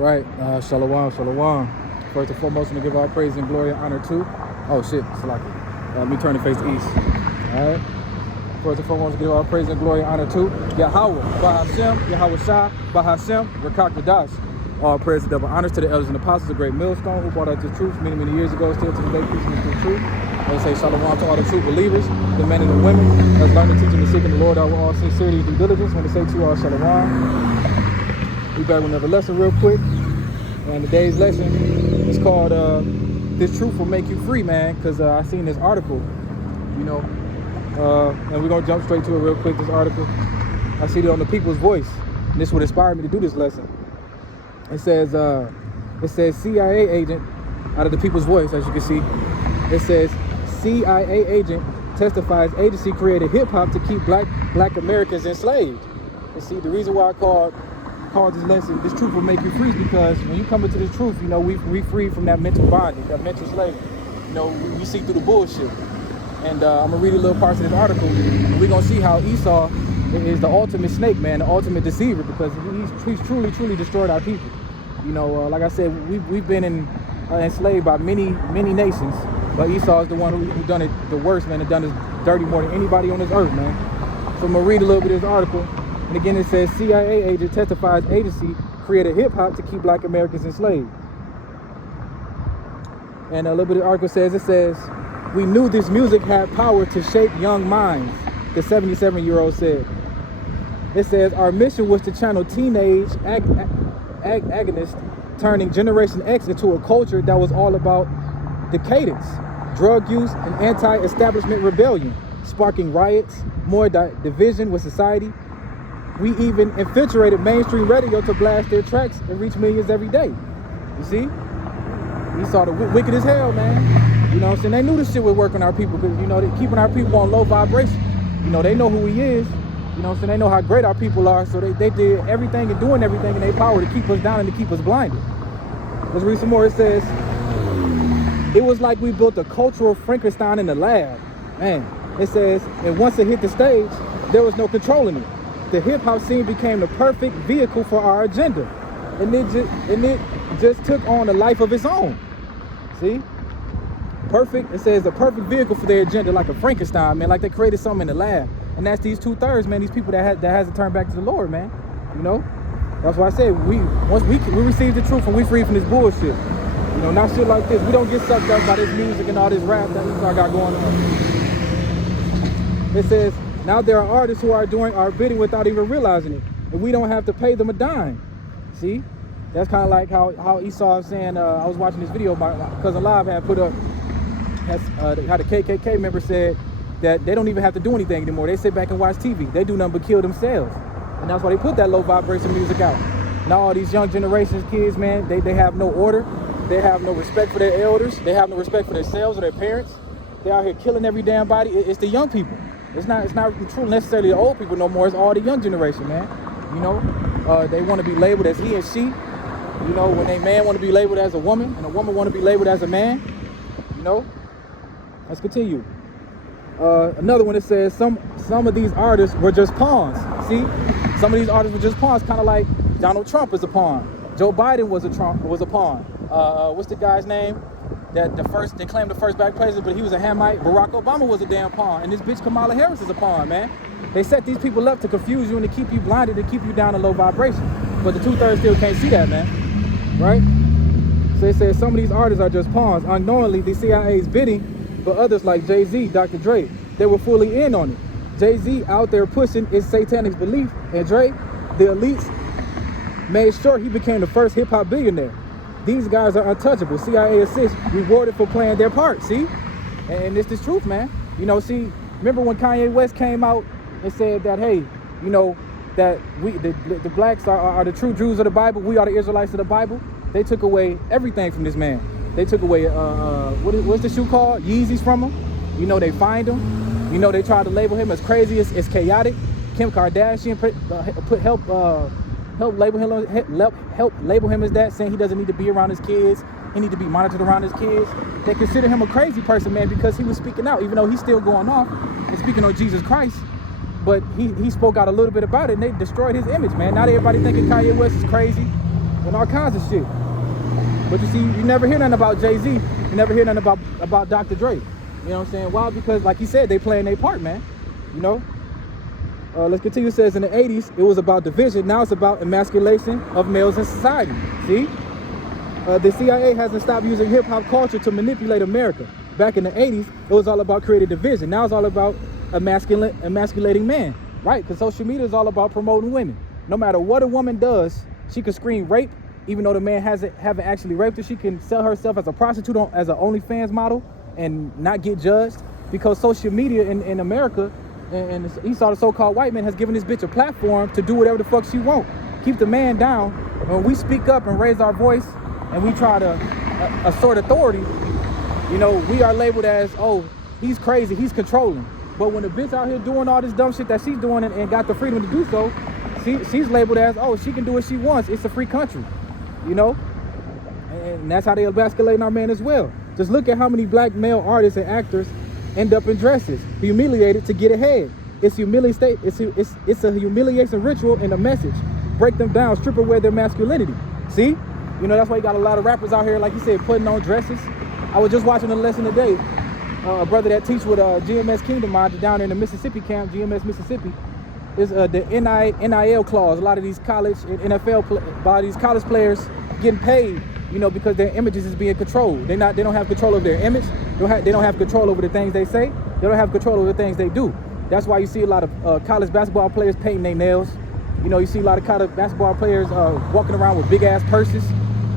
right, shalom, shalom. First and foremost, I'm going to give all praise and glory and honor to, oh shit, Salaki. Let me turn the face east. All right. First and foremost, give all praise and glory and honor to Yahweh, Bahashem, Yahweh Shah, Bahashem, Rakak Kadash. All praise and double honors to the elders and apostles, a great millstone who brought us the truth many, many years ago, still to the day preaching the truth. They say shalom to all the true believers, the men and the women, that's learning, teaching, and seeking the Lord out with all sincerity and due diligence. I want to say to you all shalom. We back with another lesson real quick. And today's lesson is called This Truth Will Make You Free, man, because I seen this article, you know, and we're going to jump straight to it real quick, this article. I see it on the People's Voice, and this is what inspired me to do this lesson. It says CIA agent, out of the People's Voice, as you can see, it says CIA agent testifies agency created hip-hop to keep black Americans enslaved. And see, the reason why I called this lesson, This Truth Will Make You Free, is because when you come into this truth, you know, we free from that mental bondage, that mental slavery. You know, we see through the bullshit. And I'm going to read a little parts of this article, and we're going to see how Esau is the ultimate snake, man, the ultimate deceiver, because he's truly destroyed our people. You know, like I said, we've been enslaved by many nations, but Esau is the one who done it the worst, man, and done it dirty more than anybody on this earth, man. So I'm going to read a little bit of this article. And again, it says, CIA agent testifies agency created hip-hop to keep black Americans enslaved. And a little bit of the article says, we knew this music had power to shape young minds, the 77-year-old said. It says, our mission was to channel teenage agonists, turning Generation X into a culture that was all about decadence, drug use, and anti-establishment rebellion, sparking riots, more division with society. We even infiltrated mainstream radio to blast their tracks and reach millions every day. You see? We saw the wicked as hell, man. You know what I'm saying? They knew this shit would work on our people because, you know, they're keeping our people on low vibration. You know, they know who he is. You know what I'm saying? They know how great our people are. So they did everything and doing everything in their power to keep us down and to keep us blinded. Let's read some more. It says, it was like we built a cultural Frankenstein in the lab. Man, it says, and once it hit the stage, there was no controlling it. The hip-hop scene became the perfect vehicle for our agenda. And it just took on a life of its own. See? Perfect. It says the perfect vehicle for their agenda, like a Frankenstein, man. Like they created something in the lab. And that's these 2/3, man. These people that hasn't turned back to the Lord, man. You know? That's why I said once we receive the truth and we free from this bullshit. You know, not shit like this. We don't get sucked up by this music and all this rap that we got going on. It says, now there are artists who are doing our bidding without even realizing it. And we don't have to pay them a dime. See? That's kind of like how Esau was saying, I was watching this video, my cousin Live had put up, how the KKK member said that they don't even have to do anything anymore. They sit back and watch TV. They do nothing but kill themselves. And that's why they put that low vibration music out. Now all these young generations kids, man, they have no order. They have no respect for their elders. They have no respect for themselves or their parents. They out here killing every damn body. It's the young people. It's not true necessarily the old people no more. It's all the young generation, man. You know, they want to be labeled as he and she. You know, when a man want to be labeled as a woman and a woman want to be labeled as a man. You know, let's continue. Another one that says some of these artists were just pawns. See, some of these artists were just pawns, kind of like Donald Trump is a pawn. Joe Biden was a pawn. What's the guy's name? They claimed the first black president, but he was a Hamite. Barack Obama was a damn pawn, and this bitch Kamala Harris is a pawn, man. They set these people up to confuse you and to keep you blinded, to keep you down in low vibration. But the 2/3 still can't see that, man. Right? So they said some of these artists are just pawns. Unknowingly, the CIA's bidding for others like Jay-Z, Dr. Dre, they were fully in on it. Jay-Z out there pushing his satanic belief, and Dre, the elites, made sure he became the first hip-hop billionaire. These guys are untouchable. CIA assists, rewarded for playing their part, see? And it's this truth, man. You know, see, remember when Kanye West came out and said that, hey, you know, that we, the blacks are the true Jews of the Bible, we are the Israelites of the Bible? They took away everything from this man. They took away, what's the shoe called? Yeezys from him. You know, they fined him. You know, they tried to label him as crazy, as chaotic. Kim Kardashian help label him as that, saying he doesn't need to be around his kids. He need to be monitored around his kids. They consider him a crazy person, man, because he was speaking out, even though he's still going off and speaking on Jesus Christ. But he spoke out a little bit about it, and they destroyed his image, man. Now everybody thinking Kanye West is crazy. and all kinds of shit. But you see, you never hear nothing about Jay-Z. You never hear nothing about Dr. Dre. You know what I'm saying? Why? Because, like he said, they playing their part, man. You know? Let's continue. It says in the 80s, it was about division. Now it's about emasculation of males in society. See? The CIA hasn't stopped using hip-hop culture to manipulate America. Back in the 80s, it was all about creating division. Now it's all about emasculating men, right? Because social media is all about promoting women. No matter what a woman does, she can scream rape, even though the man haven't actually raped her. She can sell herself as a prostitute, as an OnlyFans model, and not get judged, because social media in America and Esau, the so-called white man, has given this bitch a platform to do whatever the fuck she want. Keep the man down. When we speak up and raise our voice and we try to assert authority, you know, we are labeled as, oh, he's crazy, he's controlling. But when the bitch out here doing all this dumb shit that she's doing and got the freedom to do so, she's labeled as, oh, she can do what she wants. It's a free country, you know? And that's how they emasculate our men as well. Just look at how many black male artists and actors end up in dresses, humiliated to get ahead. It's a humiliation ritual and a message. Break them down, strip away their masculinity. See? You know, that's why you got a lot of rappers out here, like you said, putting on dresses. I was just watching a lesson today. A brother that teaches with GMS Kingdom Mind down in the Mississippi camp, GMS Mississippi, is the NIL clause. A lot of these college and NFL, by these college players getting paid, you know, because their images is being controlled. They don't have control over their image. They don't have control over the things they say. They don't have control over the things they do. That's why you see a lot of college basketball players painting their nails. You know, you see a lot of college basketball players walking around with big ass purses,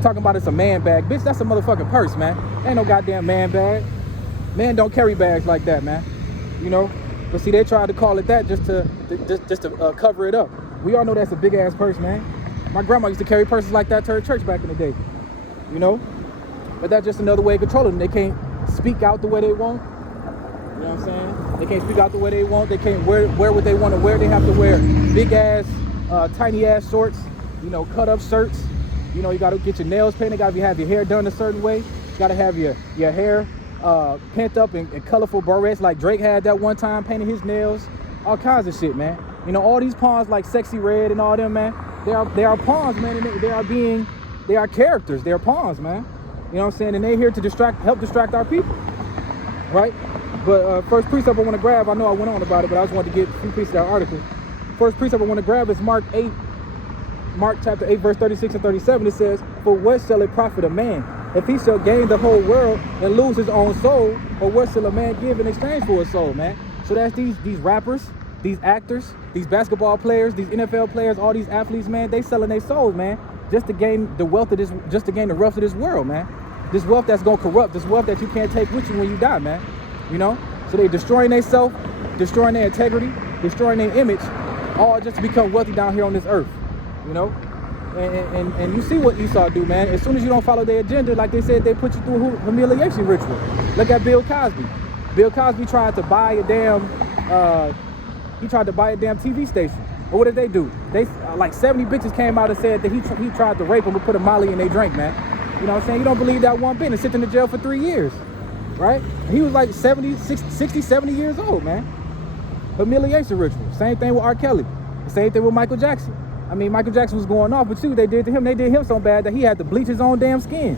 talking about it's a man bag. Bitch, that's a motherfucking purse, man. Ain't no goddamn man bag. Men don't carry bags like that, man. You know, but see, they tried to call it that just to cover it up. We all know that's a big ass purse, man. My grandma used to carry purses like that to her church back in the day. You know, but that's just another way of controlling them. They can't speak out the way they want. You know what I'm saying? They can't speak out the way they want. They can't wear what they want to wear. They have to wear big ass, tiny ass shorts. You know, cut up shirts. You know, you got to get your nails painted. Got to have your hair done a certain way. You got to have your hair pent up in colorful barrettes like Drake had that one time, painting his nails. All kinds of shit, man. You know, all these pawns like Sexy Red and all them, man. They are pawns, man. And they are characters. They're pawns, man. You know what I'm saying? And they're here to help distract our people, right? But first precept I want to grab, I know I went on about it, but I just wanted to get a few pieces of that article. First precept I want to grab is Mark chapter 8, verse 36 and 37. It says, "For what shall it profit a man if he shall gain the whole world and lose his own soul? Or what shall a man give in exchange for his soul?" Man. So that's these rappers, these actors, these basketball players, these NFL players, all these athletes, man. They selling their souls, man, just to gain the wealth of this, just to gain the wealth of this world, man. This wealth that's gonna corrupt, this wealth that you can't take with you when you die, man. You know? So they destroying themselves, destroying their integrity, destroying their image, all just to become wealthy down here on this earth. You know? And you see what Esau do, man. As soon as you don't follow their agenda, like they said, they put you through a humiliation ritual. Look at Bill Cosby. Bill Cosby tried to buy a damn TV station. But what did they do? They like 70 bitches came out and said that he tried to rape them and put a Molly in their drink, man. You know what I'm saying? You don't believe that one bit and sit in the jail for 3 years, right? He was like 60, 70 years old, man. Humiliation ritual. Same thing with R. Kelly. Same thing with Michael Jackson. I mean, Michael Jackson was going off, but see what they did to him? They did him so bad that he had to bleach his own damn skin.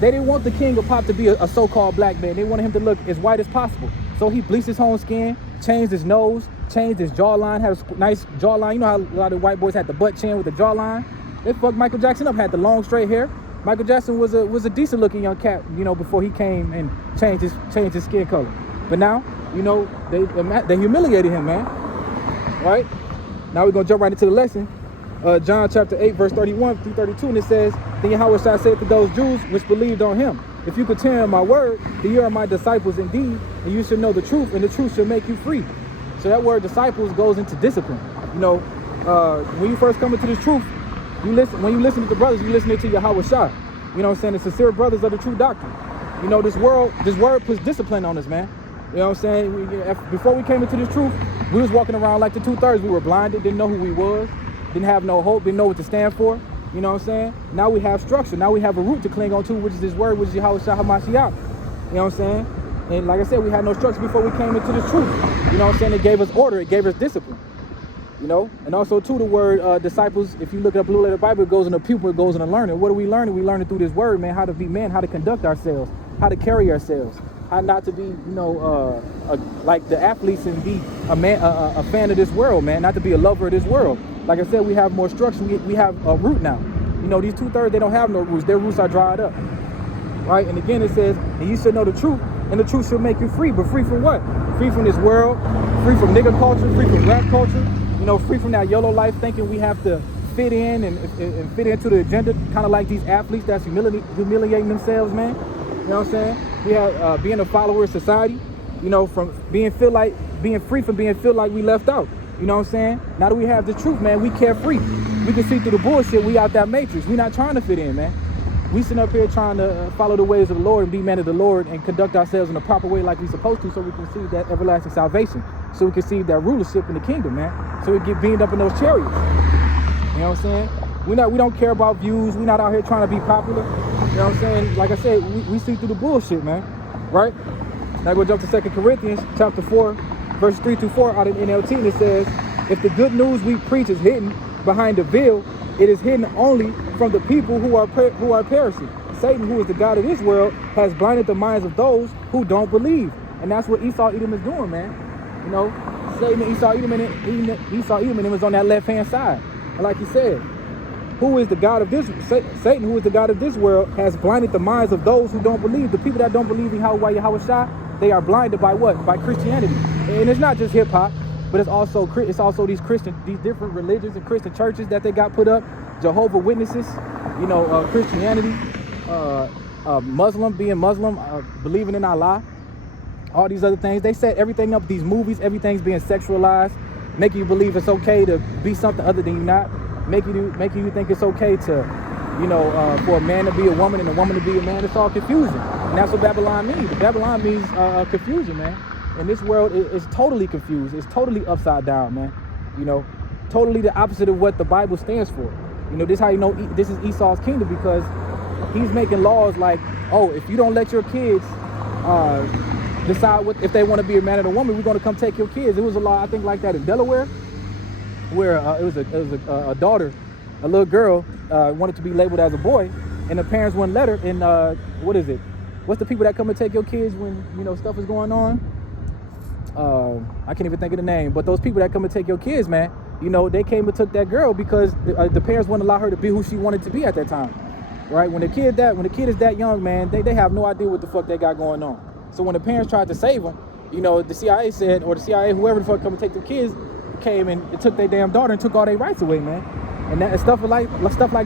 They didn't want the king of pop to be a so-called black man. They wanted him to look as white as possible. So he bleached his own skin, changed his nose, changed his jawline, had a nice jawline. You know how a lot of white boys had the butt chin with the jawline? They fucked Michael Jackson up, had the long straight hair. Michael Jackson was a decent looking young cat, you know, before he came and changed his skin color. But now, you know, they humiliated him, man. Right? Now we're gonna jump right into the lesson. John chapter 8, verse 31 through 32, and it says, "Then Yahweh shall say to those Jews which believed on him, if you continue in my word, then you are my disciples indeed, and you shall know the truth, and the truth shall make you free." So that word disciples goes into discipline. You know, when you first come into this truth, when you listen to the brothers, you listen to Yahweh Shah. You know what I'm saying? The sincere brothers of the true doctrine. You know, this word puts discipline on us, man. You know what I'm saying? Before we came into this truth, we was walking around like the 2/3. We were blinded, didn't know who we was, didn't have no hope, didn't know what to stand for. You know what I'm saying? Now we have structure. Now we have a root to cling on to, which is this word, which is Yahweh Shah HaMashiach. You know what I'm saying? And like I said, we had no structure before we came into this truth. You know what I'm saying? It gave us order. It gave us discipline. You know, and also too, the word disciples, if you look up Blue Letter Bible, it goes in a pupil, it goes in a learning. What are we learning? We learning through this word, man, how to be men, how to conduct ourselves, how to carry ourselves, how not to be, you know, like the athletes and be a fan of this world, man, not to be a lover of this world. Like I said, we have more structure, we have a root now. You know, these 2/3, they don't have no roots. Their roots are dried up, right? And again, it says, and you should know the truth, and the truth should make you free. But free from what? Free from this world, free from nigga culture, free from rap culture, you know, free from that YOLO life, thinking we have to fit in and fit into the agenda, kind of like these athletes that's humiliating themselves, man. You know what I'm saying? We have being a follower of society, you know, from being free from being feel like we left out. You know what I'm saying? Now that we have the truth, man, we carefree. We can see through the bullshit. We out that matrix. We not trying to fit in, man. We sitting up here trying to follow the ways of the Lord and be men of the Lord and conduct ourselves in a proper way like we supposed to, so we can see that everlasting salvation, so we can see that rulership in the kingdom, man. So we get beamed up in those chariots. You know what I'm saying? We don't care about views. We're not out here trying to be popular. You know what I'm saying? Like I said, we see through the bullshit, man. Right? Now we'll jump to 2 Corinthians chapter 4, verse 3-4 out of NLT, and it says, if the good news we preach is hidden behind the veil, it is hidden only from the people who are perishing. Satan, who is the god of this world, has blinded the minds of those who don't believe. And that's what Esau Edom is doing, man. You know, Satan and Esau Edom was on that left-hand side. And like he said, who is the god of this? Satan, who is the god of this world, has blinded the minds of those who don't believe. The people that don't believe in Yahweh Shai, they are blinded by what? By Christianity. And it's not just hip-hop, but it's also these different religions and Christian churches that they got put up, Jehovah's Witnesses, you know, Christianity, Muslim, being Muslim, believing in Allah, all these other things. They set everything up, these movies, everything's being sexualized, making you believe it's okay to be something other than you're not, making you think it's okay to, you know, for a man to be a woman and a woman to be a man. It's all confusion. And that's what Babylon means. Babylon means confusion, man. And this world is totally confused. It's totally upside down, man. You know, totally the opposite of what the Bible stands for. You know, this is how you know this is Esau's kingdom, because he's making laws like, oh, if you don't let your kids decide if they want to be a man or a woman, we're going to come take your kids. It was a law, I think, like that in Delaware, where it was a daughter, a little girl, wanted to be labeled as a boy, and the parents wouldn't let her. And what is it? What's the people that come and take your kids when, you know, stuff is going on? I can't even think of the name, but those people that come and take your kids, man, you know, they came and took that girl because the parents wouldn't allow her to be who she wanted to be at that time, right? When the kid is that young, man, they have no idea what the fuck they got going on. So when the parents tried to save them, you know, the CIA said, or the CIA, whoever the fuck come and take the kids, came and it took their damn daughter and took all their rights away, man. And stuff like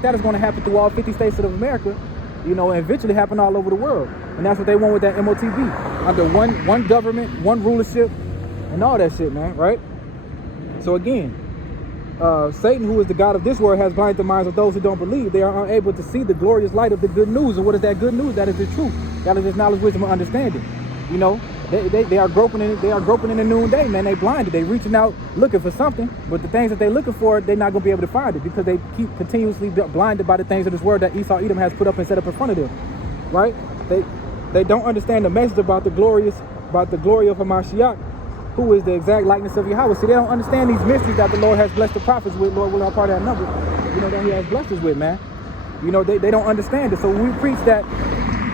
that is going to happen through all 50 states of America, you know, and eventually happen all over the world. And that's what they want with that MOTV, under one government, one rulership, and all that shit, man, right? So again, Satan, who is the god of this world, has blinded the minds of those who don't believe. They are unable to see the glorious light of the good news. And what is that good news? That is the truth. That is His knowledge, wisdom, and understanding. You know, they are groping in the noonday, man. They blinded. They reaching out, looking for something, but the things that they're looking for, they're not gonna be able to find it, because they keep continuously blinded by the things of this world that Esau Edom has put up and set up in front of them, right? They don't understand the message about the glory of Hamashiach, who is the exact likeness of Yahweh. See, they don't understand these mysteries that the Lord has blessed the prophets with. Lord willing, I'm part of that number, you know, that He has blessed us with, man. You know, they don't understand it. So when we preach that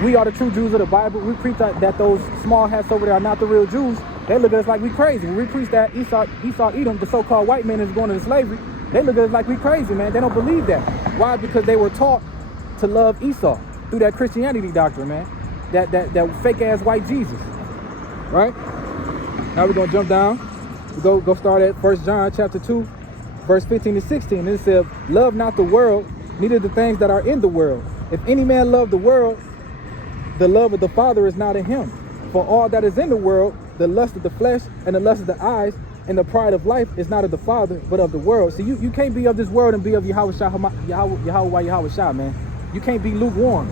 we are the true Jews of the Bible, we preach that those small hats over there are not the real Jews, they look at us like we crazy. When we preach that Esau Edom, the so-called white man, is going into slavery, they look at us like we crazy, man. They don't believe that. Why? Because they were taught to love Esau through that Christianity doctrine, man. That fake-ass white Jesus, right? Now we're going to jump down. We go start at 1 John chapter 2, verse 15-16. And it says, love not the world, neither the things that are in the world. If any man love the world, the love of the Father is not in him. For all that is in the world, the lust of the flesh and the lust of the eyes and the pride of life is not of the Father, but of the world. So you can't be of this world and be of Yahweh Shai, man. You can't be lukewarm.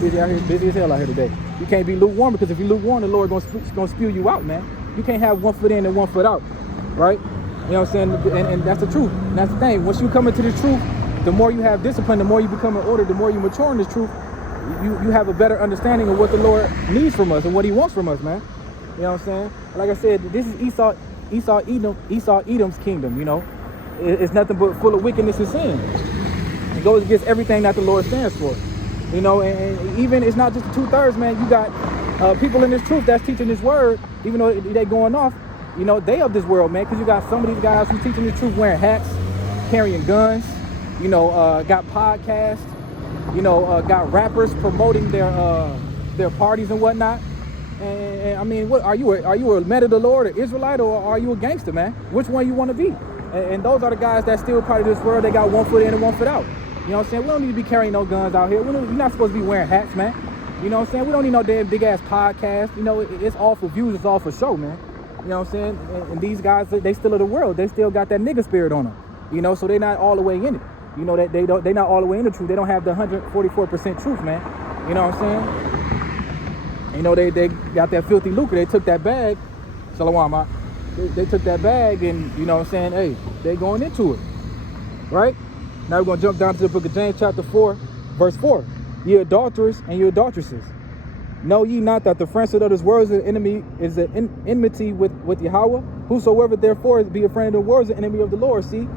Busy as hell out here today. You can't be lukewarm, because if you're lukewarm, the Lord gonna spew you out, man. You can't have 1 foot in and 1 foot out, right? You know what I'm saying? And that's the truth. And that's the thing. Once you come into the truth, the more you have discipline, the more you become in order, the more you mature in this truth, you have a better understanding of what the Lord needs from us and what He wants from us, man. You know what I'm saying? Like I said, this is Edom's kingdom, you know. It's nothing but full of wickedness and sin. It goes against everything that the Lord stands for. You know, and even it's not just the 2/3, man. You got people in this truth that's teaching this word, even though they going off, you know, they of this world, man. Because you got some of these guys who teaching the truth wearing hats, carrying guns, you know, got podcasts, you know, got rappers promoting their parties and whatnot. And I mean, what are you a man of the Lord, an Israelite, or are you a gangster, man? Which one you want to be? And those are the guys that's still part of this world. They got 1 foot in and 1 foot out. You know what I'm saying? We don't need to be carrying no guns out here. You're not supposed to be wearing hats, man. You know what I'm saying? We don't need no damn big ass podcast. You know, it's all for views. It's all for show, man. You know what I'm saying? And these guys, they still of the world. They still got that nigga spirit on them. You know, so they're not all the way in it. You know that they're not all the way in the truth. They don't have the 144% truth, man. You know what I'm saying? You know, they got that filthy lucre. They took that bag. Shalom, they took that bag, and you know what I'm saying? Hey, they going into it, right? Now we're going to jump down to the book of James chapter 4, verse 4. Ye adulterers and ye adulteresses, know ye not that the friendship of this world is an enmity with Yahweh? Whosoever therefore be a friend of the world is an enemy of the Lord. See,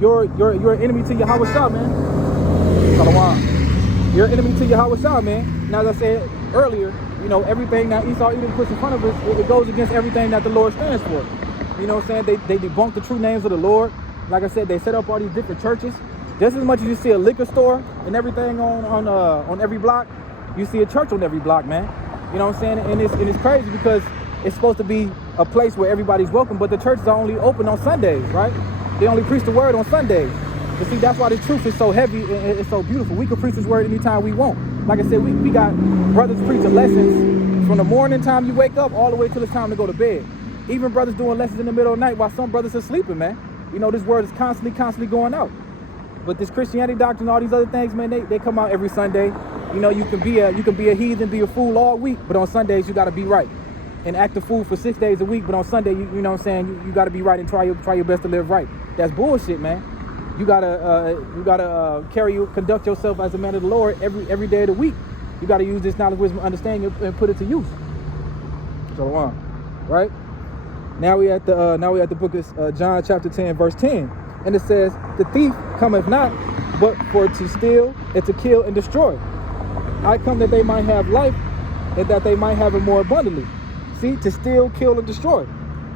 you're an enemy to Yahweh Shah, man. Shalom. You're an enemy to Yahweh Shah, man. Now, as I said earlier, you know, everything that Esau even puts in front of us, it goes against everything that the Lord stands for. You know what I'm saying? They debunk the true names of the Lord. Like I said, they set up all these different churches. Just as much as you see a liquor store and everything on every block, you see a church on every block, man. You know what I'm saying? And it's crazy because it's supposed to be a place where everybody's welcome, but the churches are only open on Sundays, right? They only preach the word on Sundays. You see, that's why the truth is so heavy and it's so beautiful. We can preach this word anytime we want. Like I said, we got brothers preaching lessons from the morning time you wake up all the way till it's time to go to bed. Even brothers doing lessons in the middle of the night while some brothers are sleeping, man. You know, this word is constantly going out. But this Christianity doctrine, all these other things, man, they come out every Sunday. You know, you can be a heathen, be a fool all week, but on Sundays you got to be right. And act a fool for 6 days a week, but on Sunday, you know what I'm saying, you got to be right and try your best to live right. That's bullshit, man. You gotta conduct yourself as a man of the Lord every day of the week. You got to use this knowledge, wisdom, understanding, and put it to use. So on, right? Now we at the book of John chapter 10, verse 10. And it says, the thief cometh not, but for to steal and to kill and destroy. I come that they might have life, and that they might have it more abundantly. See, to steal, kill, and destroy.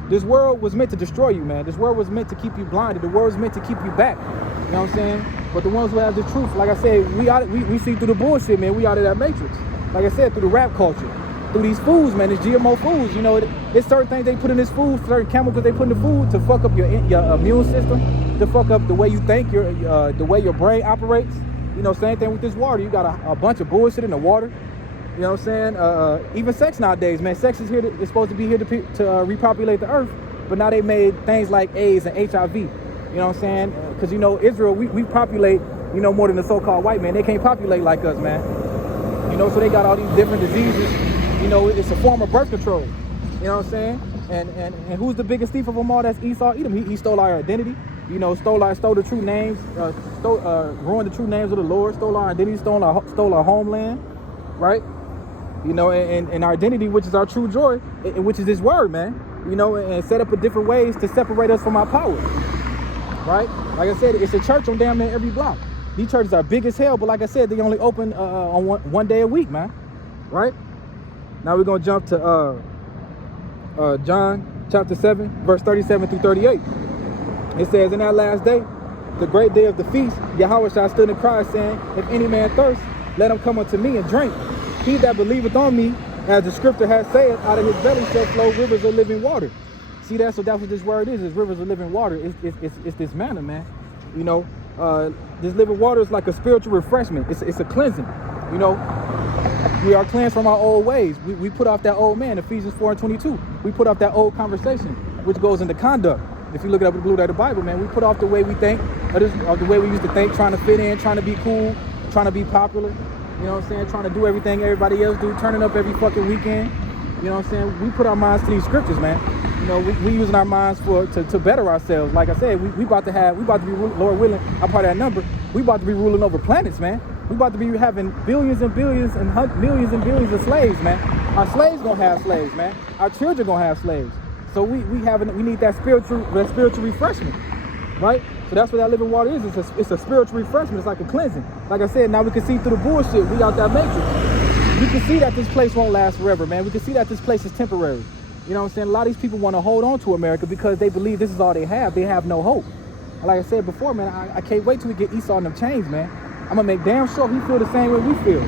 This world was meant to destroy you, man. This world was meant to keep you blinded. The world was meant to keep you back. You know what I'm saying? But the ones who have the truth, like I said, we see through the bullshit, man. We out of that matrix. Like I said, through the rap culture. Through these foods, man, these GMO foods, you know, it's certain things they put in this food, certain chemicals they put in the food to fuck up your immune system, to fuck up the way you think, the way your brain operates. You know, same thing with this water. You got a bunch of bullshit in the water. You know what I'm saying? Even sex nowadays, man. Sex is here. It's supposed to be here to repopulate the earth, but now they made things like AIDS and HIV. You know what I'm saying? Because you know, Israel, we populate, you know, more than the so-called white man. They can't populate like us, man. You know, so they got all these different diseases. You know, it's a form of birth control. You know what I'm saying? And who's the biggest thief of them all? That's Esau Edom. He stole our identity. You know, stole the true names, ruined the true names of the Lord, stole our identity, stole our homeland, right? You know, and our identity, which is our true joy, which is His word, man. You know, and set up different ways to separate us from our power, right? Like I said, it's a church on damn near every block. These churches are big as hell, but like I said, they only open on one day a week, man, right? Now we're going to jump to John chapter 7, verse 37 through 38. It says, in that last day, the great day of the feast, Yahweh shall stood and cried, saying, if any man thirst, let him come unto me and drink. He that believeth on me, as the scripture has said, out of his belly shall flow rivers of living water. See that? So that's what this word is rivers of living water. It's this manna, man. You know, this living water is like a spiritual refreshment. It's a cleansing. You know, we are cleansed from our old ways. We put off that old man, Ephesians 4:22. We put off that old conversation, which goes into conduct. If you look it up in the Blue Letter Bible, man, we put off the way we think, or the way we used to think, trying to fit in, trying to be cool, trying to be popular. You know what I'm saying? Trying to do everything everybody else do, turning up every fucking weekend. You know what I'm saying? We put our minds to these scriptures, man. You know, we using our minds to better ourselves. Like I said, we about to be, Lord willing, I'm part of that number. We about to be ruling over planets, man. We about to be having billions and billions and millions and billions of slaves, man. Our slaves gonna have slaves, man. Our children gonna have slaves. So we need that spiritual refreshment, right? So that's what that living water is. It's a spiritual refreshment. It's like a cleansing. Like I said, now we can see through the bullshit. We out that matrix. You can see that this place won't last forever, man. We can see that this place is temporary. You know what I'm saying? A lot of these people want to hold on to America because they believe this is all they have. They have no hope. And like I said before, man, I can't wait till we get Esau in them chains, man. I'm going to make damn sure he feel the same way we feel,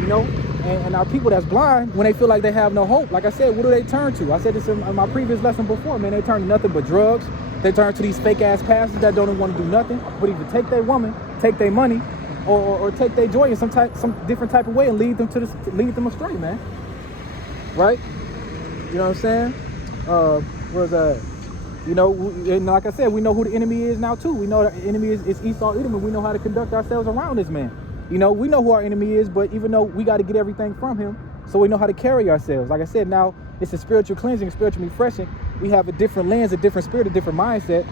you know? And our people that's blind, when they feel like they have no hope, like I said, what do they turn to? I said this in my previous lesson before, man. They turn to nothing but drugs. They turn to these fake-ass pastors that don't even want to do nothing but either take their woman, take their money, or take their joy in some different type of way and lead them astray, man. Right? You know what I'm saying? Where's that? You know, and like I said, we know who the enemy is now too. We know the enemy is Esau Edom, and we know how to conduct ourselves around this man. You know, we know who our enemy is, but even though we got to get everything from him, so we know how to carry ourselves. Like I said, now it's a spiritual cleansing, spiritual refreshing. We have a different lens, a different spirit, a different mindset,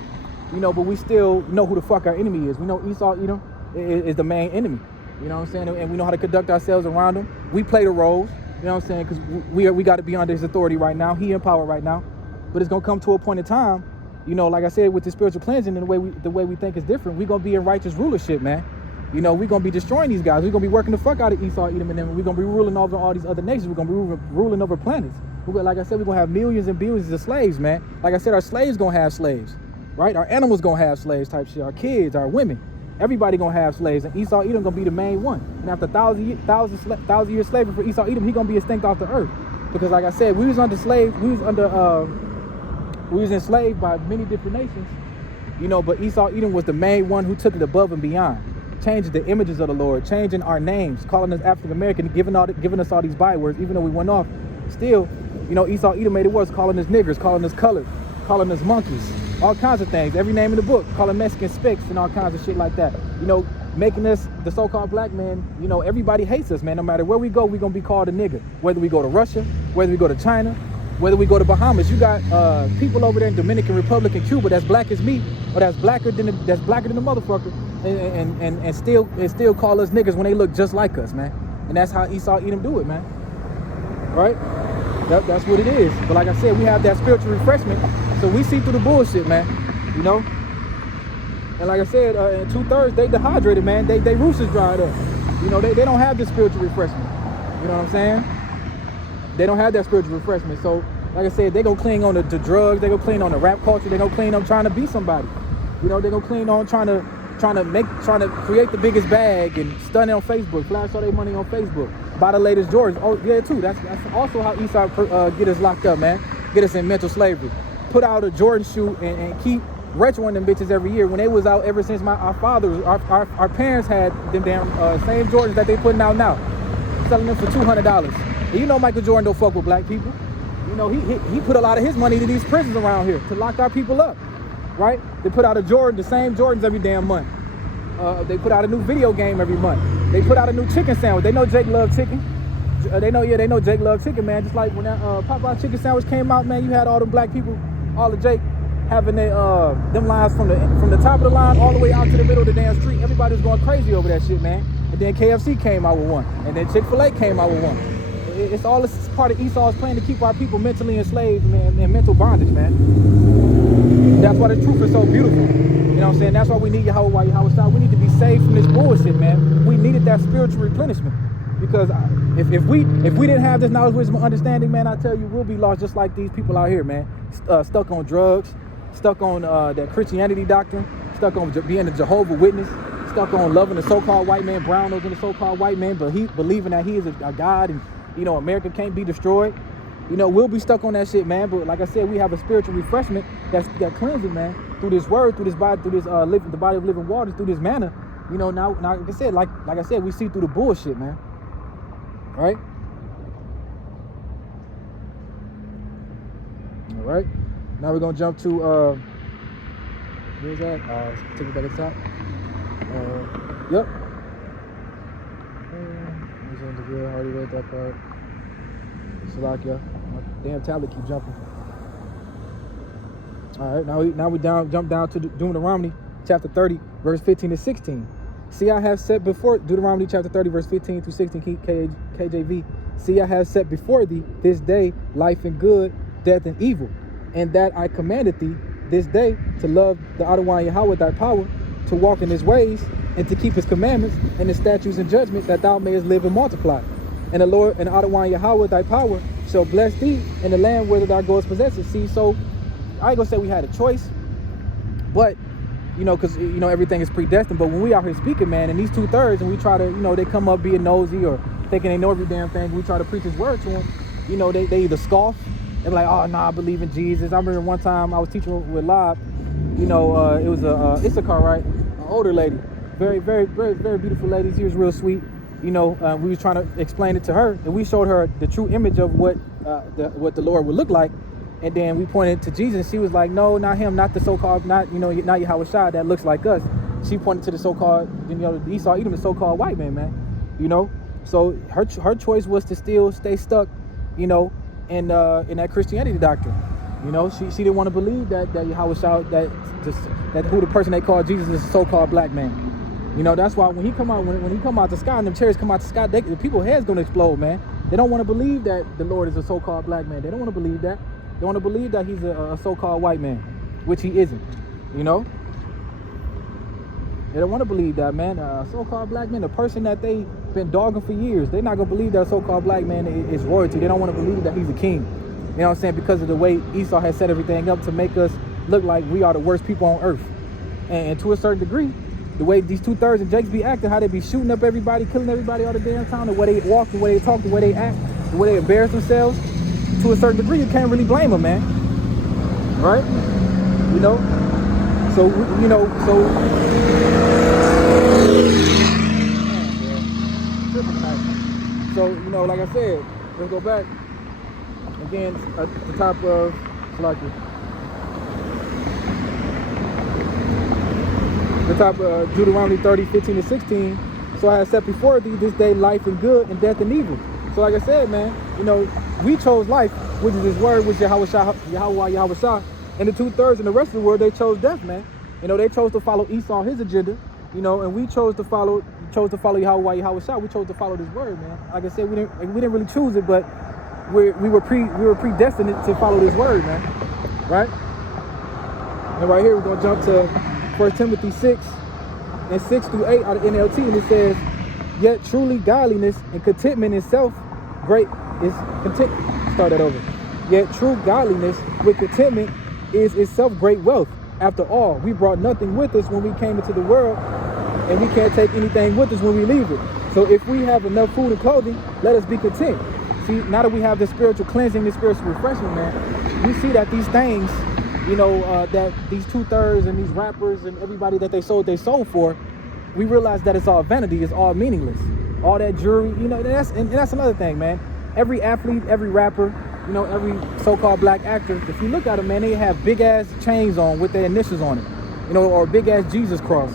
you know, but we still know who the fuck our enemy is. We know Esau Edom is the main enemy. You know what I'm saying? And we know how to conduct ourselves around him. We play the roles, you know what I'm saying? Because we got to be under his authority right now. He in power right now. But it's going to come to a point in time, you know, like I said, with the spiritual cleansing and the way we think is different, we're going to be in righteous rulership, man. You know, we're going to be destroying these guys. We're going to be working the fuck out of Esau, Edom, and them. We're going to be ruling over all these other nations. We're going to be ruling over planets. Like I said, we're going to have millions and billions of slaves, man. Like I said, our slaves going to have slaves, right? Our animals going to have slaves type shit. Our kids, our women, everybody going to have slaves. And Esau, Edom going to be the main one. And after 1,000 years slavery for Esau, Edom, he going to be extinct off the earth. Because like I said, we was enslaved by many different nations, you know, but Esau Edom was the main one who took it above and beyond, changing the images of the Lord, changing our names, calling us African American, giving us all these bywords, even though we went off. Still, you know, Esau Edom made it worse, calling us niggers, calling us colored, calling us monkeys, all kinds of things, every name in the book, calling Mexicans spicks and all kinds of shit like that. You know, making us the so-called black man, you know, everybody hates us, man. No matter where we go, we're gonna be called a nigger. Whether we go to Russia, whether we go to China, whether we go to Bahamas, you got people over there in Dominican Republic and Cuba that's black as me, or that's blacker than the motherfucker, and still call us niggas when they look just like us, man. And that's how Esau Edom do it, man. Right? That's what it is. But like I said, we have that spiritual refreshment, so we see through the bullshit, man. You know. And like I said, in 2/3 they dehydrated, man. They roots is dried up. You know, they don't have the spiritual refreshment. You know what I'm saying? They don't have that spiritual refreshment. So, like I said, they gonna cling on the drugs. They gonna cling on the rap culture. They gonna cling on trying to be somebody. You know, they gonna cling on trying to create the biggest bag and stun it on Facebook, flash all their money on Facebook, buy the latest Jordans. Oh yeah, too. That's also how Esau get us locked up, man. Get us in mental slavery. Put out a Jordan shoe and keep retroing them bitches every year when they was out ever since our parents had them damn same Jordans that they putting out now, selling them for $200. And you know Michael Jordan don't fuck with black people. You know, he put a lot of his money into these prisons around here to lock our people up, right? They put out a Jordan, the same Jordans every damn month. They put out a new video game every month. They put out a new chicken sandwich. They know Jake love chicken. They know Jake love chicken, man. Just like when that Popeye chicken sandwich came out, man, you had all them black people, all of Jake having them lines from the top of the line all the way out to the middle of the damn street. Everybody was going crazy over that shit, man. And then KFC came out with one, and then Chick-fil-A came out with one. It's all this part of Esau's plan to keep our people mentally enslaved, man, and mental bondage, man. That's why the truth is so beautiful. You know what I'm saying? That's why we need Yahweh Shai. We need to be saved from this bullshit, man. We needed that spiritual replenishment. Because if we didn't have this knowledge, wisdom, and understanding, man, I tell you, we'll be lost just like these people out here, man. Stuck on drugs, stuck on that Christianity doctrine, stuck on being a Jehovah's Witness, stuck on loving the so-called white man, brown nose in the so-called white man, but he believing that he is a God and, you know, America can't be destroyed. You know, we'll be stuck on that shit, man. But like I said, we have a spiritual refreshment that cleansing, man, through this word, through this body, through this the body of living waters, through this manna. You know, now like I said, we see through the bullshit, man. All right. All right. Now we're gonna jump to where's that? Take it back at the top. Yep. I already read that part. Salakia. My damn tablet keep jumping. All right, now we jump down to Deuteronomy chapter 30, verse 15 to 16. See, I have set before Deuteronomy chapter 30, verse 15 through 16, KJV. See, I have set before thee this day life and good, death and evil. And that I commanded thee this day to love the Adonai Yahweh thy power, to walk in his ways, and to keep his commandments and his statutes and judgments, that thou mayest live and multiply. And the Lord and Adonai Yahweh thy power shall bless thee in the land whether thou goest possess it. See, so I ain't gonna say we had a choice, but because everything is predestined. But when we out here speaking, man, and these 2/3, and we try to, they come up being nosy or thinking they know every damn thing, we try to preach his word to them. They either scoff, they're like, oh, nah, I believe in Jesus. I remember one time I was teaching with Live, it was a Issachar, right? An older lady, very, very, very, very beautiful lady. She was real sweet. We was trying to explain it to her, and we showed her the true image of what the Lord would look like. And then we pointed to Jesus. She was like, no, not him, not the so-called, not Yahweh Shai that looks like us. She pointed to the so-called, Esau, Edom, the so-called white man, So her choice was to still stay stuck, in that Christianity doctrine. She didn't want to believe that Yahweh Shai, that who the person they call Jesus is a so-called black man. That's why when he come out, when he come out the sky and them chariots come out the sky, the people's heads gonna explode, man. They don't want to believe that the Lord is a so-called black man. They don't want to believe that. They want to believe that he's a so-called white man, which he isn't. They don't want to believe that, man. A so-called black man, the person that they've been dogging for years, they're not gonna believe that a so-called black man is royalty. They don't want to believe that he's a king. You know what I'm saying? Because of the way Esau has set everything up to make us look like we are the worst people on earth. And to a certain degree, the way these 2/3 and Jakes be acting, how they be shooting up everybody, killing everybody all the damn time, the way they walk, the way they talk, the way they act, the way they embarrass themselves, to a certain degree, you can't really blame them, man. Right? So, like I said, let's go back again at the top of Deuteronomy 30:15-16. So I have set before thee this day life and good, and death and evil. So like I said, man, we chose life, which is his word, which is Yahweh Shai, and the 2/3 and the rest of the world, they chose death, man. They chose to follow Esau, his agenda, and we chose to follow Yahweh Shai. We chose to follow this word, man. Like I said, we didn't really choose it, but we were predestined to follow this word, man. Right? And right here we're gonna jump to 1 Timothy 6:6-8 out of NLT, and it says, yet truly godliness and contentment in self great is content. Start that over. Yet true godliness with contentment is itself great wealth. After all, we brought nothing with us when we came into the world, and we can't take anything with us when we leave it. So if we have enough food and clothing, let us be content. See, now that we have the spiritual cleansing, the spiritual refreshing, man, we see that these things, that these 2/3 and these rappers and everybody that they sold for, we realize that it's all vanity, it's all meaningless. All that jewelry, that's another thing, man. Every athlete, every rapper, every so-called black actor, if you look at them, man, they have big ass chains on with their initials on it, or a big ass Jesus cross,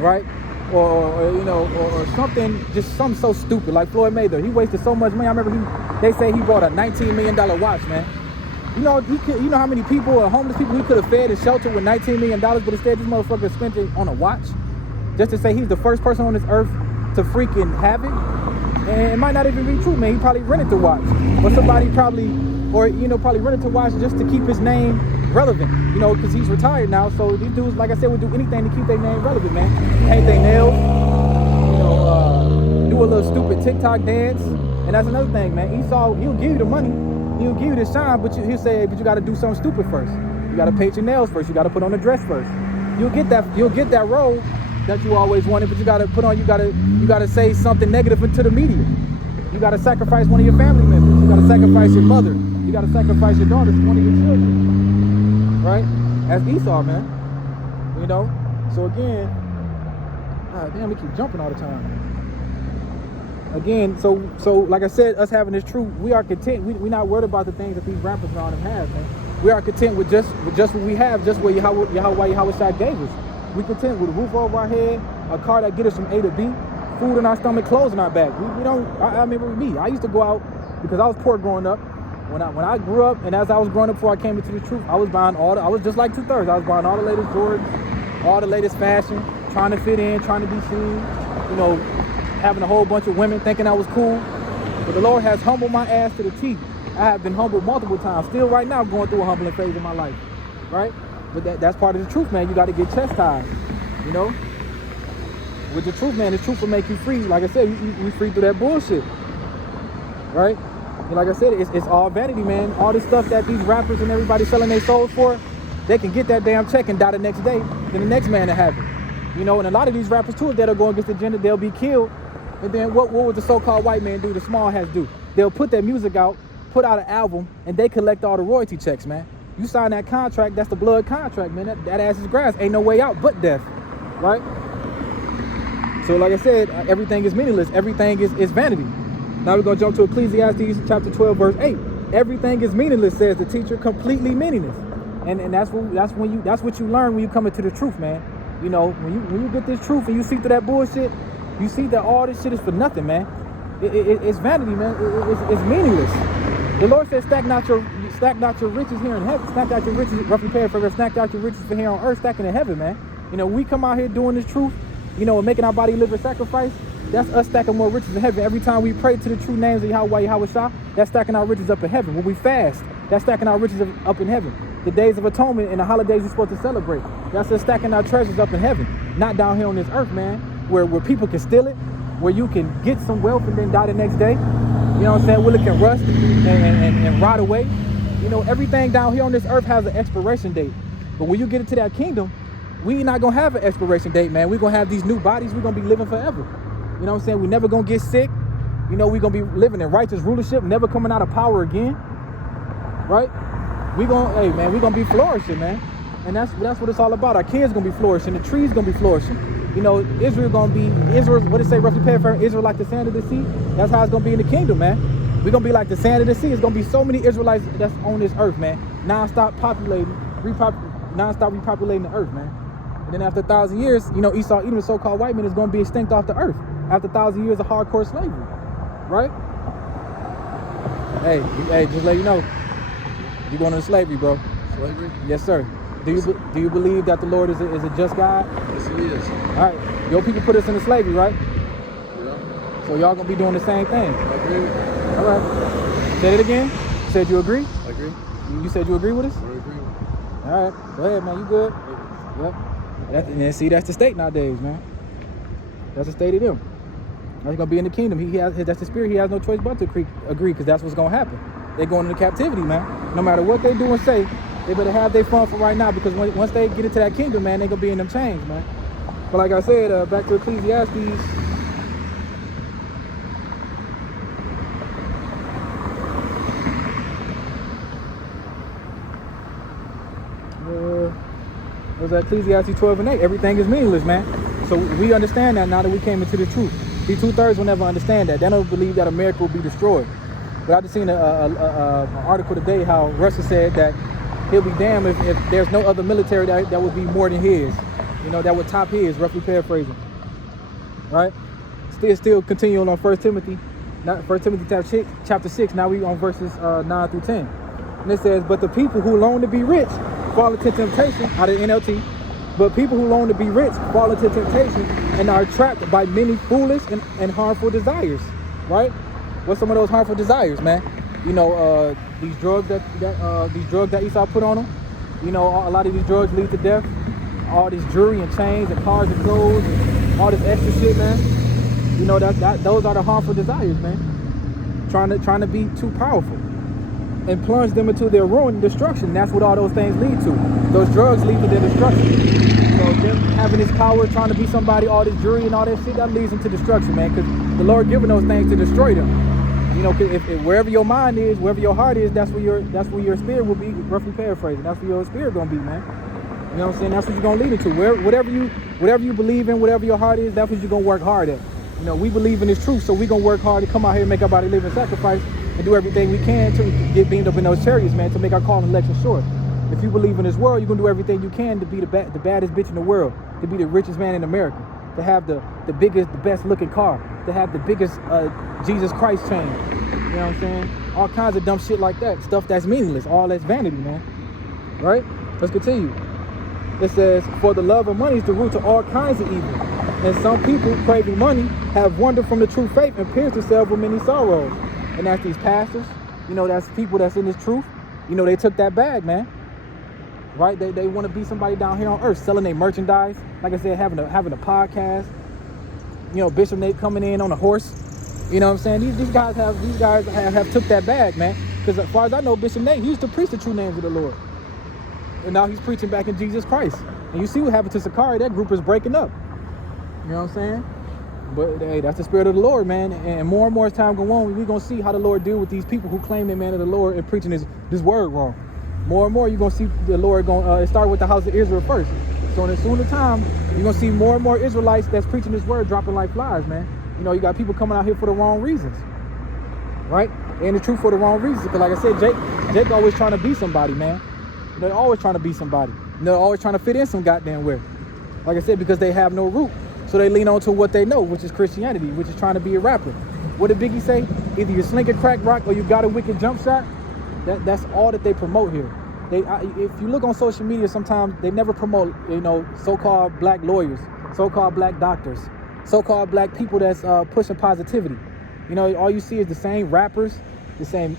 right? Or something, just something so stupid like Floyd Mayweather. He wasted so much money. I remember they say he bought a $19 million watch, man. You know how many people, homeless people, he could have fed and sheltered with $19 million, but instead this motherfucker spent it on a watch just to say he's the first person on this earth to freaking have it. And it might not even be true, man. He probably rented the watch, or somebody probably rented the watch just to keep his name relevant, because he's retired now. So these dudes, like I said, would do anything to keep their name relevant, man. Paint their nails, do a little stupid TikTok dance. And that's another thing, man. Esau, he'll give you the money, he'll give you the shine, but he'll say, but you got to do something stupid first. You got to paint your nails first. You got to put on a dress first. You'll get that role that you always wanted, but you got to say something negative to the media. You got to sacrifice one of your family members. You got to sacrifice your mother. You got to sacrifice your daughter, one of your children, right? As Esau, man. So again, damn, we keep jumping all the time. Again, so like I said, us having this truth, we are content. We're not worried about the things that these rappers around them have, man. We are content with just what we have, just what Yahweh Shai gave us. We content with a roof over our head, a car that get us from A to B, food in our stomach, clothes in our back. We don't. I remember me. I used to go out because I was poor growing up. When I grew up, and as I was growing up before I came into the truth, I was buying I was just like 2/3. I was buying all the latest Jordans, all the latest fashion, trying to fit in, trying to be seen. Having a whole bunch of women thinking I was cool. But the Lord has humbled my ass to the teeth I have been humbled multiple times. Still right now going through a humbling phase in my life, right? But that's part of the truth, man. You got to get chastised, you know? With the truth, man, the truth will make you free. Like I said, you free through that bullshit, right? And like I said, it's all vanity, man. All this stuff that these rappers and everybody selling their souls for, they can get that damn check and die the next day, then the next man to have it. You know, and a lot of these rappers too, if they'll go against the agenda, they'll be killed. And then what would the so-called white man do, the small hats do? They'll put their music out, put out an album, and they collect all the royalty checks, man. You sign that contract, that's the blood contract, man. That ass is grass. Ain't no way out but death, right? So like I said, everything is meaningless. Everything is vanity. Now we're going to jump to Ecclesiastes chapter 12, verse 8. Everything is meaningless, says the teacher, completely meaningless. And that's what you learn when you come into the truth, man. You know, when you get this truth and you see through that bullshit, you see that all this shit is for nothing, man. It's vanity, man. It's meaningless. The Lord says, stack not your riches here in heaven. Stack out your riches, roughly paraphrase, stack out your riches for here on earth, stacking in heaven, man. You know, we come out here doing this truth, you know, and making our body live a sacrifice. That's us stacking more riches in heaven. Every time we pray to the true names of Yahweh Shah, that's stacking our riches up in heaven. When we fast, that's stacking our riches up in heaven. The days of atonement and the holidays we're supposed to celebrate, that's us stacking our treasures up in heaven. Not down here on this earth, man, where people can steal it, where you can get some wealth and then die the next day. You know what I'm saying? Where it can rust and rot away. You know, everything down here on this earth has an expiration date. But when you get into that kingdom, we not going to have an expiration date, man. We're going to have these new bodies. We're going to be living forever. You know what I'm saying? We're never going to get sick. You know, we're going to be living in righteous rulership, never coming out of power again. Right? We're going to be flourishing, man. And that's what it's all about. Our kids going to be flourishing. The trees going to be flourishing. You know, Israel, what it say, roughly paraphrase, Israel like the sand of the sea. That's how it's going to be in the kingdom, man. We're going to be like the sand of the sea. It's going to be so many Israelites that's on this earth, man. Non-stop repopulating the earth, man. And then after 1,000 years, you know, Esau, even the so-called white man, is going to be extinct off the earth. After 1,000 years of hardcore slavery, right? Hey, just let you know, you're going into slavery, bro. Slavery? Yes, sir. Do you believe that the Lord is a just God? Yes, He is. All right, your people put us into slavery, right? Yeah. So y'all gonna be doing the same thing. I agree. All right. Say it again. You said you agree? I agree. You said you agree with us? I agree. All right. Go ahead, man. You good? Yep. And see, that's the state nowadays, man. That's the state of them. That's gonna be in the kingdom. That's the spirit. He has no choice but to agree, because that's what's gonna happen. They're going into captivity, man. No matter what they do and say, they better have their fun for right now, because once they get into that kingdom, man, they're gonna be in them chains, man. But like I said, back to Ecclesiastes. Was Ecclesiastes 12 and 8. Everything is meaningless, man. So we understand that now that we came into the truth. The 2/3 will never understand that. They don't believe that America will be destroyed. But I just seen an article today how Russia said that he'll be damned if there's no other military that would be more than his. You know, that would top his, roughly paraphrasing. Right? Still continuing on 1 Timothy chapter 6. Now we on verses 9 through 10. And it says, but the people who long to be rich fall into temptation, out of NLT, but people who long to be rich fall into temptation and are trapped by many foolish and harmful desires. Right? What's some of those harmful desires, man? You know, these drugs that Esau put on them. You know, a lot of these drugs lead to death. All this jewelry and chains and cars and clothes, and all this extra shit, man. You know, those are the harmful desires, man. Trying to be too powerful and plunge them into their ruin and destruction. That's what all those things lead to. Those drugs lead to their destruction. You know, them having this power, trying to be somebody, all this jewelry and all that shit, that leads them to destruction, man. Because the Lord giving those things to destroy them. You know, if wherever your mind is, wherever your heart is, that's where your spirit will be. Roughly paraphrasing, that's where your spirit gonna be, man. You know what I'm saying? That's what you're gonna lead into. Whatever you believe in, whatever your heart is, that's what you're gonna work hard at. You know, we believe in this truth, so we're gonna work hard to come out here and make our body live in sacrifice and do everything we can to get beamed up in those chariots, man, to make our call and election short. If you believe in this world, you're gonna do everything you can to be the baddest bitch in the world, to be the richest man in America, to have the biggest, the best looking car, to have the biggest Jesus Christ chain. You know what I'm saying? All kinds of dumb shit like that. Stuff that's meaningless. All that's vanity, man. Right? Let's continue. It says, for the love of money is the root to all kinds of evil. And some people, craving money, have wandered from the true faith and pierced themselves with many sorrows. And that's these pastors, that's people that's in this truth. They took that bag, man. Right? They want to be somebody down here on earth, selling their merchandise. Like I said, having a podcast. Bishop Nate coming in on a horse. You know what I'm saying? These guys have took that bag, man. Because as far as I know, Bishop Nate, he used to preach the true names of the Lord. And now he's preaching back in Jesus Christ. And you see what happened to Sakari. That group is breaking up. You know what I'm saying? But hey, that's the spirit of the Lord, man. And more and more as time go on, we're going to see how the Lord deal with these people who claim they're man of the Lord and preaching this word wrong. More and more you're going to see the Lord going start with the house of Israel first. So in a sooner time, you're going to see more and more Israelites that's preaching this word dropping like flies, man. You got people coming out here for the wrong reasons. Right? And the truth for the wrong reasons. Because like I said, Jake always trying to be somebody, man. They're always trying to be somebody. They're always trying to fit in some goddamn where. Like I said, because they have no root. So they lean on to what they know, which is Christianity, which is trying to be a rapper. What did Biggie say? Either you slink a crack rock or you got a wicked jump shot. That's all that they promote here. If you look on social media, sometimes they never promote, so-called black lawyers, so-called black doctors, so-called black people that's pushing positivity. All you see is the same rappers, the same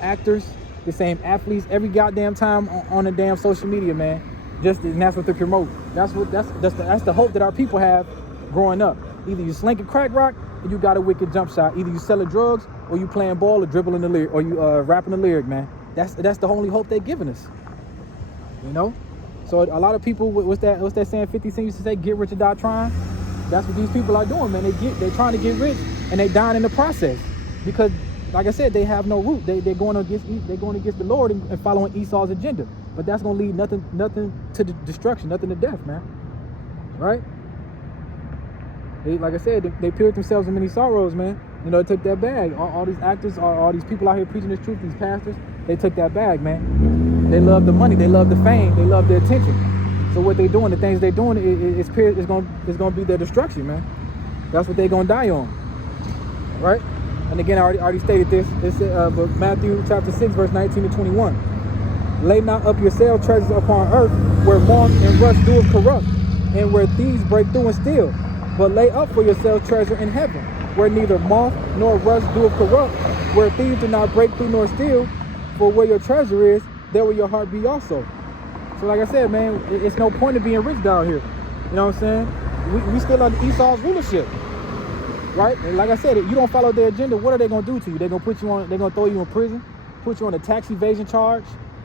actors, the same athletes every goddamn time on the damn social media, man. And that's what they promote. That's the hope that our people have growing up. Either you slink a crack rock or you got a wicked jump shot. Either you selling drugs or you playing ball or dribbling the lyric or you rapping the lyric, man. That's the only hope they're giving us. So a lot of people, what's that saying 50 Cent used to say, get rich or die trying? That's what these people are doing, man. They're trying to get rich and they dying in the process. Because like I said, they have no root. They're going against the Lord and following Esau's agenda. But that's gonna lead nothing to destruction, nothing to death, man. Right? Like I said, they pierced themselves in many sorrows, man. They took that bag. All these actors, all these people out here preaching this truth, these pastors, they took that bag, man. They love the money, they love the fame, they love the attention. So what they doing, the things they doing, it's gonna be their destruction, man. That's what they're gonna die on. Right? And again, I already stated this. But Matthew chapter 6, verse 19 to 21. Lay not up yourselves treasures upon earth, where moth and rust doeth corrupt, and where thieves break through and steal. But lay up for yourselves treasure in heaven, where neither moth nor rust doeth corrupt, where thieves do not break through nor steal. For where your treasure is, there will your heart be also. So like I said, man, it's no point in being rich down here. You know what I'm saying? We still under Esau's rulership. Right? And like I said, if you don't follow their agenda, what are they gonna do to you? They're gonna throw you in prison, put you on a tax evasion charge.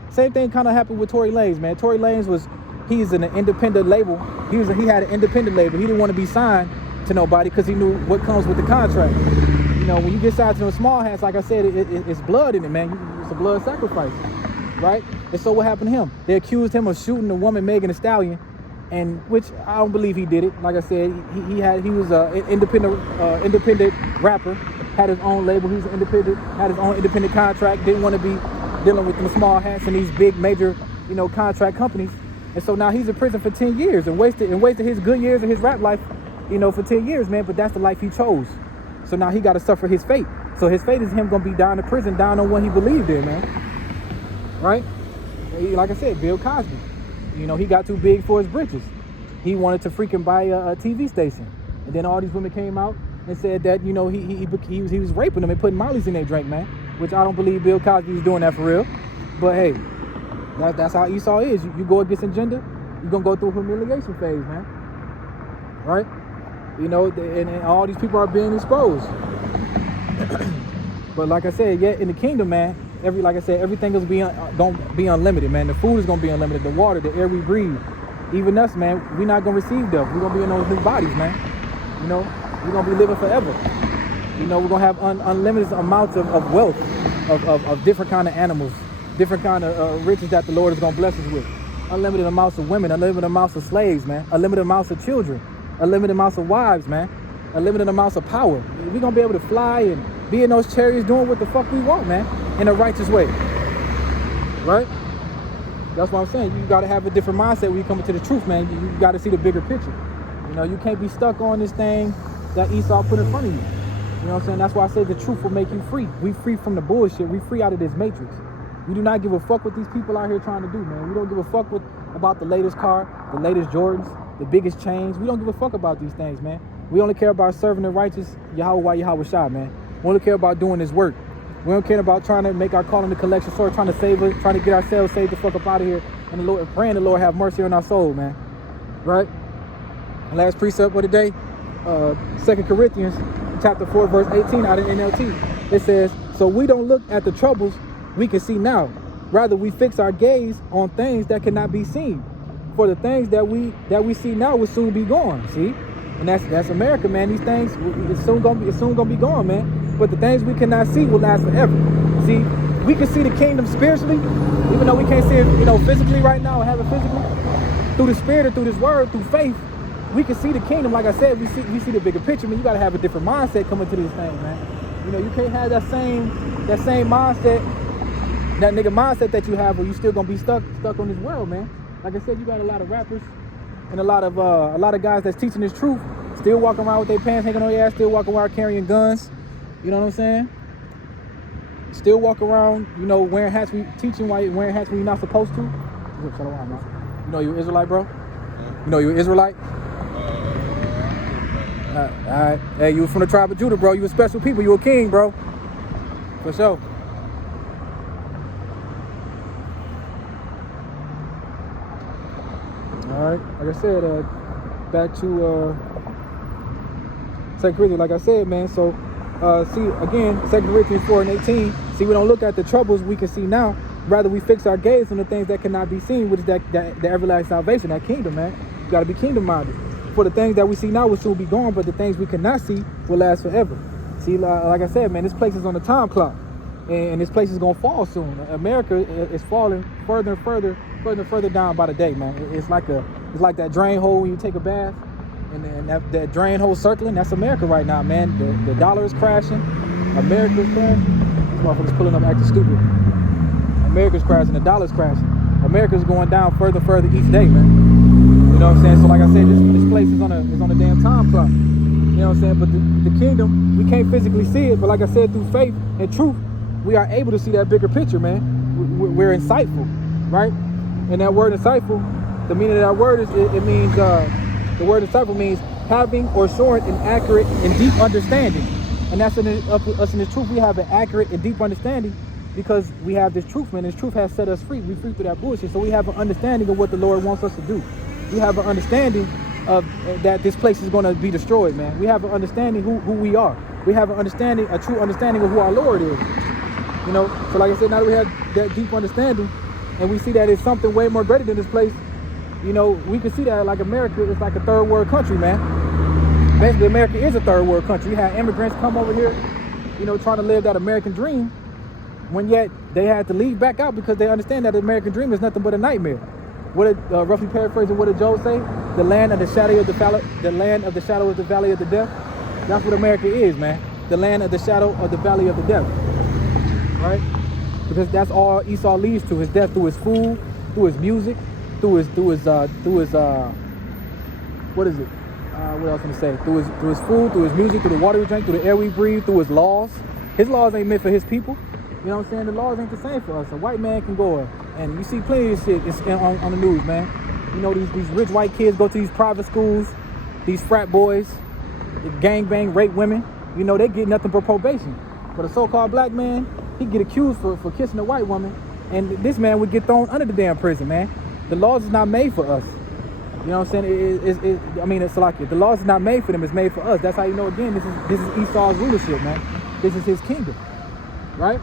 Same thing kind of happened with Tory Lanez, man. Tory Lanez he's an independent label. He had an independent label. He didn't want to be signed to nobody because he knew what comes with the contract. When you get signed to those small hats, like I said, it's blood in it, man. It's a blood sacrifice, right? And so what happened to him? They accused him of shooting the woman Megan Thee Stallion, and which I don't believe he did it. Like I said, he was an independent rapper, had his own label. He was independent, had his own independent contract. Didn't want to be dealing with the small hats and these big major, contract companies. And so now he's in prison for 10 years and wasted his good years of his rap life, for 10 years, man. But that's the life he chose. So now he got to suffer his fate. So his fate is him going to be down in prison, down on what he believed in, man. Right? Like I said, Bill Cosby. He got too big for his britches. He wanted to freaking buy a TV station. And then all these women came out and said that, he was raping them and putting mollies in their drink, man. Which I don't believe Bill Cosby was doing that for real. But hey, that's how Esau is. You go against agenda, you're going to go through a humiliation phase, man. Right? And all these people are being exposed. But like I said, yet in the kingdom, man, everything is going to be unlimited, man. The food is going to be unlimited. The water, the air we breathe. Even us, man, we're not going to receive death. We're going to be in those new bodies, man. We're going to be living forever. We're going to have unlimited amounts of wealth, of different kind of animals, different kind of riches that the Lord is going to bless us with. Unlimited amounts of women, unlimited amounts of slaves, man. Unlimited amounts of children, unlimited amounts of wives, man. Unlimited amounts of power. We're going to be able to fly and be in those chariots doing what the fuck we want, man, in a righteous way. Right? That's what I'm saying. You got to have a different mindset when you come into the truth, man. You got to see the bigger picture. You can't be stuck on this thing that Esau put in front of you. You know what I'm saying? That's why I say the truth will make you free. We free from the bullshit. We free out of this matrix. We do not give a fuck what these people out here trying to do, man. We don't give a fuck about the latest car, the latest Jordans, the biggest chains. We don't give a fuck about these things, man. We only care about serving the righteous Yahweh Shai, man. We only care about doing this work. We don't care about trying to make our call in the collection store, trying to save us, trying to get ourselves saved the fuck up out of here. And the Lord, praying the Lord have mercy on our soul, man. Right? Last precept of the day, 2 Corinthians chapter 4, verse 18 out of NLT. It says, so we don't look at the troubles we can see now. Rather, we fix our gaze on things that cannot be seen. For the things that we see now will soon be gone. See? And that's America, man. These things, it's soon gonna be gone, man. But the things we cannot see will last forever. See, we can see the kingdom spiritually, even though we can't see it, physically right now or have it physically. Through the spirit or through this word, through faith, we can see the kingdom. Like I said, we see the bigger picture. I mean, you gotta have a different mindset coming to these things, man. You can't have that same mindset, that nigga mindset that you have, where you still gonna be stuck on this world, man. Like I said, you got a lot of rappers and a lot of guys that's teaching this truth, still walking around with their pants hanging on their ass, still walking around carrying guns. You know what I'm saying? Still walk around, wearing hats, wearing hats when you're not supposed to. You know you're Israelite, bro? You know you're Israelite? All right. Hey, you from the tribe of Judah, bro. You a special people. You a king, bro. For sure. All right. Like I said, back to 2 Corinthians. Like I said, man. So, see, again, 2 Corinthians 4 and 18. See, we don't look at the troubles we can see now. Rather, we fix our gaze on the things that cannot be seen, which is the everlasting salvation, that kingdom, man. You got to be kingdom-minded. For the things that we see now will soon be gone, but the things we cannot see will last forever. See, like I said, man, this place is on the time clock, and this place is going to fall soon. America is falling further and further down by the day, man. It's like that drain hole when you take a bath, and that drain hole circling, that's America right now, man. The dollar is crashing. America is crashing. This motherfucker's pulling up acting stupid. America's crashing. The dollar's crashing. America's going down further each day, man. You know what I'm saying? So like I said, this place is on a damn time clock. You know what I'm saying? But the kingdom, we can't physically see it, but like I said, through faith and truth, we are able to see that bigger picture, man. We're insightful, right? And that word insightful, the meaning of that word is it means the word insightful means having or showing an accurate and deep understanding. And that's us in this truth. We have an accurate and deep understanding because we have this truth, man. This truth has set us free. We free through that bullshit. So we have an understanding of what the Lord wants us to do. We have an understanding of that this place is going to be destroyed, man. We have an understanding who we are. We have an understanding, a true understanding of who our Lord is. So like I said, now that we have that deep understanding and we see that it's something way more greater than this place, we can see that like America is like a third world country, man. Basically, America is a third world country. We had immigrants come over here, trying to live that American dream, when yet they had to leave back out because they understand that the American dream is nothing but a nightmare. Roughly paraphrasing, what did Job say? The land of the shadow of the valley of the death. That's what America is, man. The land of the shadow of the valley of the death. Right? Because that's all Esau leads to, his death, through his food, through his music, through his what is it? What else can I say? Through his food, through his music, through the water we drink, through the air we breathe, through his laws. His laws ain't meant for his people. You know what I'm saying? The laws ain't the same for us. A white man can go, and you see plenty of shit on the news, man. These rich white kids go to these private schools, these frat boys, they gangbang, rape women. They get nothing but probation. But a so-called black man, he get accused for kissing a white woman, and this man would get thrown under the damn prison, man. The laws is not made for us. You know what I'm saying? It's like the laws is not made for them, it's made for us. That's how you know, again, this is Esau's rulership, man. This is his kingdom, right?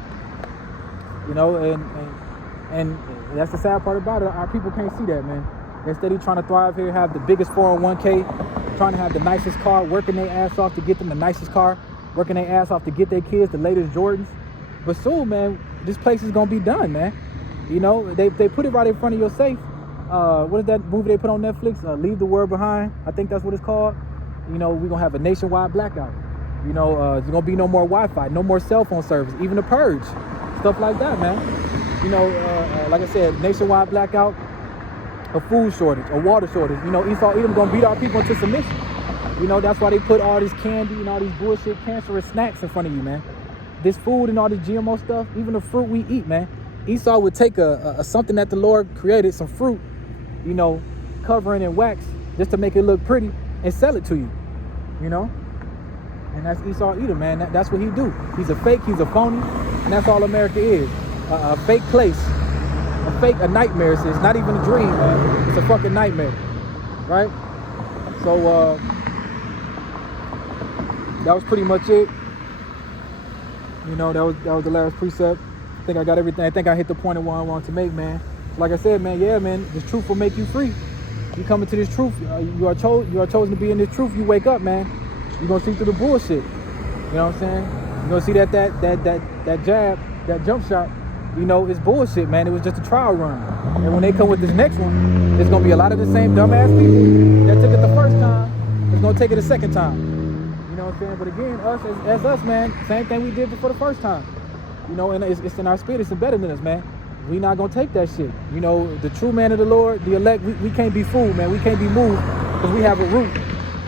And that's the sad part about it. Our people can't see that, man. They're steady trying to thrive here, have the biggest 401k, trying to have the nicest car, working their ass off to get them the nicest car, working their ass off to get their kids the latest Jordans. But soon, man, this place is gonna be done, man. They put it right in front of your safe. What is that movie they put on Netflix? Leave the World Behind. I think that's what it's called. We're gonna have a nationwide blackout. There's gonna be no more Wi-Fi, no more cell phone service, even the purge, stuff like that, man. Like I said, nationwide blackout, a food shortage, a water shortage. Esau Edom gonna beat our people into submission. That's why they put all this candy and all these bullshit cancerous snacks in front of you, man. This food and all this GMO stuff, even the fruit we eat, man. Esau would take a something that the Lord created, some fruit, covering in wax, just to make it look pretty, and sell it to you. And that's Esau Edom, man. That's what he do. He's a fake, he's a phony, and that's all America is. A fake place. A nightmare. It's not even a dream, man. It's a fucking nightmare. Right? So that was pretty much it. You know, that was the last precept. I think I got everything. I think I hit the point of what I wanted to make, man. Like I said, man, yeah, man, this truth will make you free. You come into this truth, you are chosen to be in this truth. You wake up, man. You're gonna see through the bullshit. You know what I'm saying? You're gonna see that jab, that jump shot. You know, it's bullshit, man. It was just a trial run. And when they come with this next one, it's gonna be a lot of the same dumbass people that took it the first time. It's gonna take it a second time. You know what I'm saying? But again, us, man, same thing we did before the first time. You know, and it's in our spirit. It's embedded in us, man. We not gonna take that shit. You know, the true man of the Lord, the elect, we can't be fooled, man. We can't be moved because we have a root.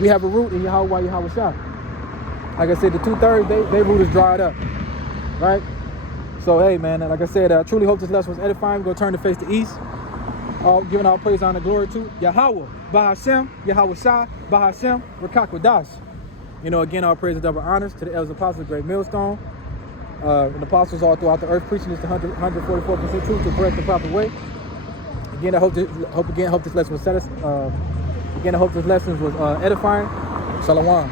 We have a root in Yahweh Shah. Like I said, the 2/3, they root is dried up, right? So, hey, man, like I said, I truly hope this lesson was edifying. We're going to turn to face the east. Giving all praise, honor, glory to Yahweh, Bahashem, Yahweh Shah, Bahashem, Rakakwadash. You know, again, all praise and double honors to the elders apostles, great millstone. And apostles all throughout the earth preaching this 144% truth the correct and proper way. Again, I hope this lesson was edifying. Shalom.